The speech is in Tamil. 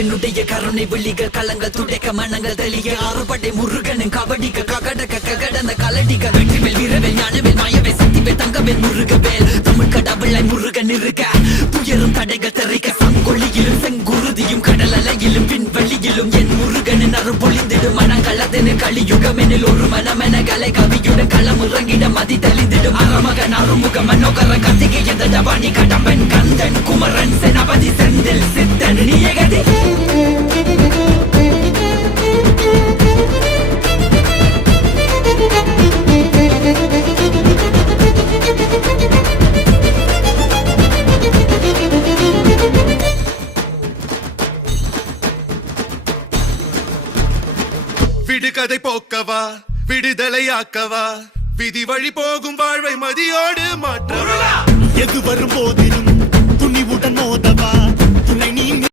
என்னுடைய கருணை விழிகள் களங்கள் துடைக்க மனங்கள் தெளிய ஆறுபடை முருகனின் கபடிக்க ககடக்க ககடந்த கலடிக்க வெற்றிவேல் வீரவேல் ஞானவேல் மாயவே சக்திவேல் தங்கவேல் முருகவேல் தமிழ் கடவுளை முருகன் இருக்க துயரும் தடைகள் தெரிக்க சங்கொழியிலும் செங்குருதியும் கடல் அலையிலும் பின்வெளியிலும் என் முருகனின் அருள் பொழிந்திடும் மனங்களதென கலியுகமெனில் ஒரு மனமென கலை கவியுடன் களம் இறங்கிட மதி தெளிந்திடும் அறமகன் அருமுக மனோகர கத்திகை எதடவாணி கடம்பன் கந்தன் குமரன் செனபதி செந்தில் சித்தன் நீயகதி விடுகதை போக்கவா விடுதலையாக்கவா விதி வழி போகும் வாழ்வை மதியோடு மாற்றவா எது வரும் போதிலும்